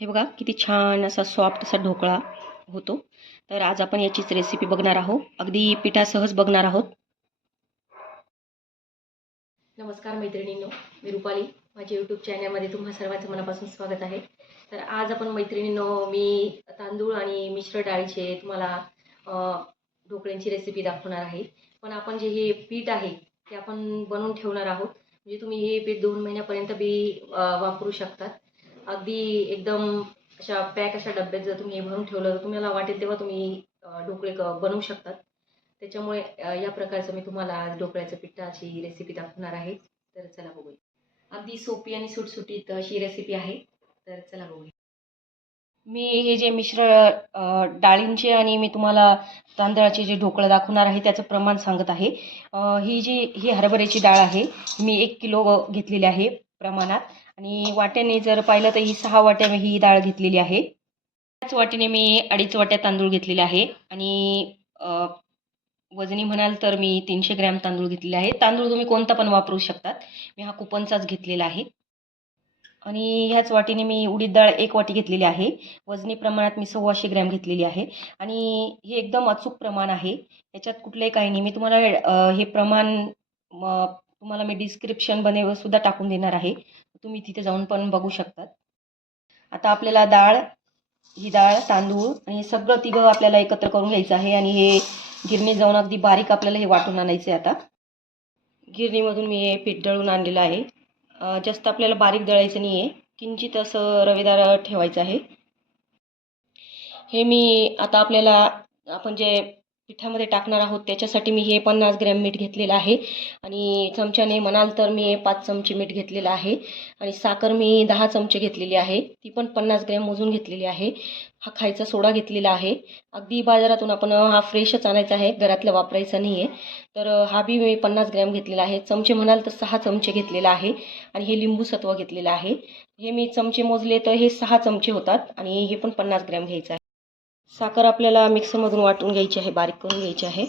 हे बघा किती छान असा सॉफ्ट असा ढोकळा होतो. तर आज आपण याचीच रेसिपी बघणार आहोत. अगदी पिठासहज बघणार आहोत. नमस्कार मैत्रिणींनो मी रुपाली. माझ्या यूट्यूब चॅनलमध्ये तुम्हा सर्वांचं मनापासून स्वागत आहे. तर आज आपण मैत्रिणींनो मी तांदूळ आणि मिश्र डाळीचे तुम्हाला ढोकळ्यांची रेसिपी दाखवणार आहे. पण आपण जे हे पीठ आहे ते आपण बनवून ठेवणार आहोत. म्हणजे तुम्ही हे पीठ दोन महिन्यापर्यंत बी वापरू शकतात. अगदी एकदम अशा पॅक अशा डब्यात जर तुम्ही हे भरून ठेवलं तर तुम्हाला वाटेल तेव्हा तुम्ही ढोकळे क- बनवू शकतात. त्याच्यामुळे या प्रकारचं मी तुम्हाला आज ढोकळ्याचं पिठाची रेसिपी दाखवणार आहे. तर चला बघूया. अगदी सोपी आणि सुटसुटीत अशी रेसिपी आहे. तर चला बघूया. मी हे जे मिश्र डाळींचे आणि मी तुम्हाला तांदळाचे जे ढोकळं दाखवणार आहे त्याचं प्रमाण सांगत आहे. ही जी ही हरभऱ्याची डाळ आहे मी एक किलो घेतलेली आहे प्रमाणात. आणि वाट्याने जर पाहिलं तर ही सहा वाट्या मी ही डाळ घेतलेली आहे. त्याच वाटीने मी अडीच वाट्या तांदूळ घेतलेले आहे. आणि वजनी म्हणाल तर मी तीनशे ग्रॅम तांदूळ घेतलेले आहे. तांदूळ तुम्ही कोणता पण वापरू शकतात. मी हा कुपनचाच घेतलेला आहे. आणि ह्याच वाटीने मी उडीद डाळ एक वाटी घेतलेली आहे. वजनी प्रमाणात मी सव्वाशे ग्रॅम घेतलेली आहे. आणि हे एकदम अचूक प्रमाण आहे. याच्यात कुठलंही काही नाही. मी तुम्हाला हे प्रमाण म, तुम्हाला मी डिस्क्रिप्शनमध्ये सुद्धा टाकून देणार आहे. तुम्ही तिथे जाऊन पण बघू शकतात. आता आपल्याला डाळ ही डाळ तांदूळ आणि हे सगळं तिघं आपल्याला एकत्र करून घ्यायचं आहे आणि हे गिरणी जाऊन अगदी बारीक आपल्याला हे वाटून आणायचं आहे आता. गिरणीमधून मी हे पीठ दळून आणलेलं आहे. जास्त आपल्याला बारीक दळायचं नाही आहे किंचित असं रवेदार ठेवायचं आहे. हे मी आता आपल्याला आपण जे पिठामध्ये टाकणार आहोत. त्याच्यासाठी मी हे पन्नास ग्रॅम मीठ घेतलेलं आहे. आणि चमच्याने म्हणाल तर मी पाच चमचे मीठ घेतलेलं आहे. आणि साखर मी दहा चमचे घेतलेली आहे. ती पण पन्नास ग्रॅम मोजून घेतलेली आहे. हा खायचा सोडा घेतलेला आहे. अगदी बाजारातून आपण हा फ्रेशच आणायचा आहे. घरातला वापरायचा नाही आहे तर हा बी मी पन्नास ग्रॅम घेतलेला आहे. चमचे म्हणाल तर सहा चमचे घेतलेला आहे. आणि हे लिंबू सत्व घेतलेलं आहे. हे मी चमचे मोजले तर हे सहा चमचे होतात. आणि हे पण पन्नास ग्रॅम घ्यायचं आहे. साखर आपल्याला मिक्सरमधून वाटून घ्यायची आहे बारीक करून घ्यायची आहे.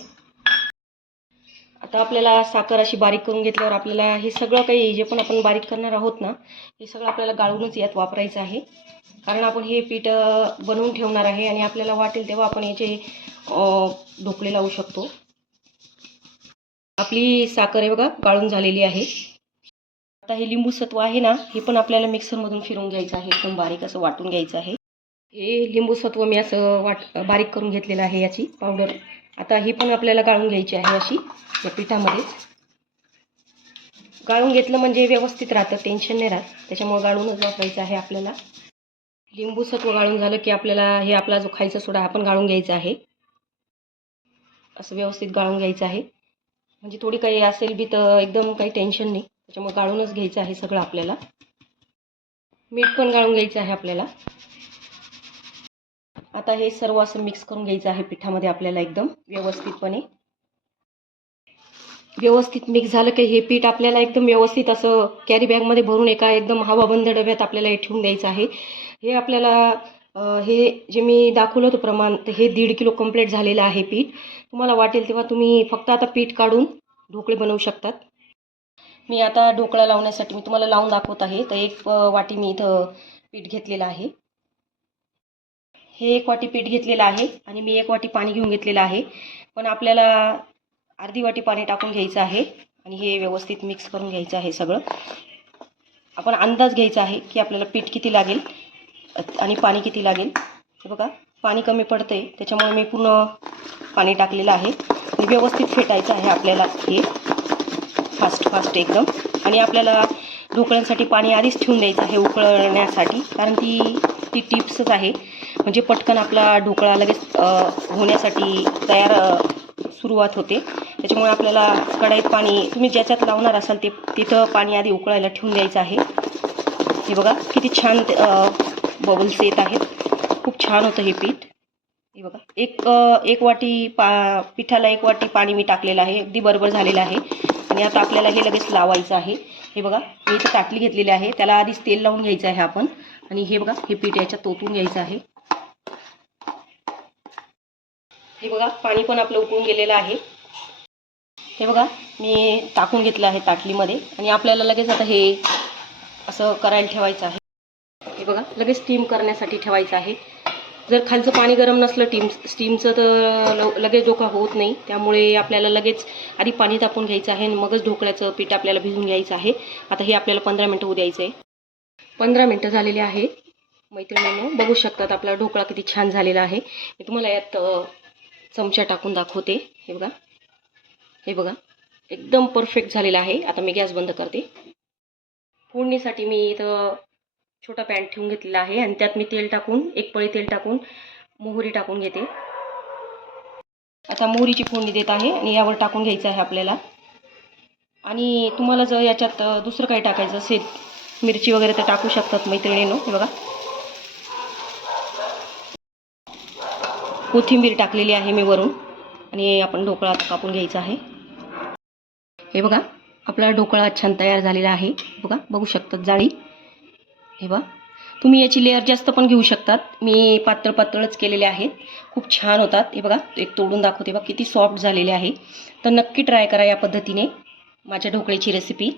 आता आपल्याला साखर अशी बारीक करून घेतल्यावर आपल्याला हे सगळं काही जे पण आपण बारीक करणार आहोत ना हे सगळं आपल्याला गाळूनच यात वापरायचं आहे. कारण आपण हे पीठ बनवून ठेवणार आहे आणि आपल्याला वाटेल तेव्हा आपण याचे ढोकले ढोकळे लावू शकतो. आपली साखर हे बघा गाळून झालेली आहे. आता हे लिंबू सत्व आहे ना हे पण आपल्याला मिक्सरमधून फिरून घ्यायचं आहे एकदम बारीक असं वाटून घ्यायचं आहे. हे लिंबूसत्व मी असं वाट बारीक करून घेतलेलं आहे याची पावडर आता ही पण आपल्याला गाळून घ्यायची आहे अशी या पिठामध्येच गाळून घेतलं म्हणजे व्यवस्थित राहतं टेन्शन नाही राहत. त्याच्यामुळे गाळूनच वापरायचं आहे आपल्याला. लिंबू सत्व गाळून झालं की आपल्याला हे आपला जो खायचा सोडा हा पण गाळून घ्यायचा आहे. असं व्यवस्थित गाळून घ्यायचं आहे. म्हणजे थोडी काही असेल बी तर एकदम काही टेन्शन नाही. त्याच्यामुळे गाळूनच घ्यायचं आहे सगळं आपल्याला. मीठ पण गाळून घ्यायचं आहे आपल्याला. आता हे सर्व असं मिक्स करून घ्यायचं आहे पिठामध्ये आपल्याला एकदम व्यवस्थितपणे. व्यवस्थित मिक्स झालं की हे पीठ आपल्याला एकदम व्यवस्थित असं कॅरी बॅगमध्ये भरून एका एकदम हवाबंद डब्यात आपल्याला हे ठेवून द्यायचं आहे. हे आपल्याला हे जे मी दाखवलं होतं प्रमाण तर हे दीड किलो कंप्लीट झालेलं आहे पीठ. तुम्हाला वाटेल तेव्हा तुम्ही फक्त आता पीठ काढून ढोकळे बनवू शकतात. मी आता ढोकळा लावण्यासाठी मी तुम्हाला लावून दाखवत आहे. तर एक वाटी मी इथं पीठ घेतलेलं आहे. हे एक वाटी पीठ घेतलेलं आहे आणि मी एक वाटी पाणी घेऊन घेतलेलं आहे. पण आपल्याला अर्धी वाटी पाणी टाकून घ्यायचं आहे आणि हे व्यवस्थित मिक्स करून घ्यायचं आहे सगळं. आपण अंदाज घ्यायचा आहे की आपल्याला पीठ किती लागेल आणि पाणी किती लागेल. हे बघा पाणी कमी पडतंय त्याच्यामुळे मी पूर्ण पाणी टाकलेलं आहे. व्यवस्थित फेटायचं आहे आपल्याला हे. फास्ट फास्ट एकदम. आणि आपल्याला ढोकळ्यांसाठी पाणी आधीच ठेवून द्यायचं आहे उकळण्यासाठी कारण ती ती टिप्सच आहे. म्हणजे पटकन आपला ढोकळा लगेच होण्यासाठी तयार सुरुवात होते. त्याच्यामुळे आपल्याला कढईत पाणी तुम्ही ज्याच्यात लावणार असाल ते तिथं पाणी आधी उकळायला ठेवून द्यायचं आहे. हे बघा किती छान बबल्स येत आहेत. खूप छान होतं हे पीठ. हे बघा एक एक वाटी पा पिठाला एक वाटी पाणी मी टाकलेलं आहे. अगदी बरोबर झालेलं आहे. आणि आता आपल्याला हे लगेच लावायचं आहे. हे बघा मी इथं ताटली घेतलेली आहे. त्याला आधीच तेल लावून घ्यायचं आहे आपण. आणि हे बघा हे पीठ याच्यात तोतून घ्यायचं आहे. हे बघा पाणी पण आपलं उकळून गेलेलं आहे. हे बघा मी टाकून घेतलं आहे ताटलीमध्ये. आणि आपल्याला लगेच आता हे असं करायला ठेवायचं आहे. हे बघा लगेच स्टीम करण्यासाठी ठेवायचं आहे. जर खालचं पाणी गरम नसलं टीम स्टीमचं तर लव लगेच ढोकळा होत नाही. त्यामुळे आपल्याला लगेच आधी पाणी तापून घ्यायचं आहे आणि मगच ढोकळ्याचं पीठ आपल्याला भिजून घ्यायचं आहे. आता हे आपल्याला पंधरा मिनटं होऊ द्यायचं आहे. पंधरा मिनटं झालेली आहे. मैत्रिणींनो बघू शकतात आपला ढोकळा किती छान झालेला आहे. मी तुम्हाला यात चमचा टाकून दाखवते. हे बघा. हे बघा. एकदम परफेक्ट झालेला आहे. आता मी गॅस बंद करते. फोडणीसाठी मी इथं छोटा पॅन ठेवून घेतलेला आहे आणि त्यात मी तेल टाकून एक पळी तेल टाकून मोहरी टाकून घेते. आता मोहरीची फोडणी देत आहे आणि यावर टाकून घ्यायचं आहे आपल्याला. आणि तुम्हाला जर याच्यात दुसरं काही टाकायचं असेल मिरची वगैरे तर टाकू शकतात मैत्रिणीनं. हे बघा. कोथिंबीर टाकलेली आहे मी वरून. आणि आपण ढोकळा कापून घ्यायचा आहे. हे बघा आपला ढोकळा छान तयार झालेला आहे. बघा बघू शकतात जाळी. हे बघा तुम्ही याची लेअर जास्त पण घेऊ शकतात. मी पातळ पातळच केलेले आहेत. खूप छान होतात. हे बघा एक तोडून दाखवते बघा किती सॉफ्ट झालेले आहे. तर नक्की ट्राय करा या पद्धतीने माझ्या ढोकळ्याची रेसिपी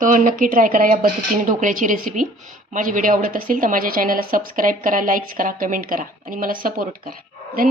तर नक्की ट्राय करा या पद्धतीने ढोकळ्याची रेसिपी माझी व्हिडिओ आवडत असेल तर माझ्या चॅनलला सबस्क्राईब करा लाईक्स करा कमेंट करा आणि मला सपोर्ट करा.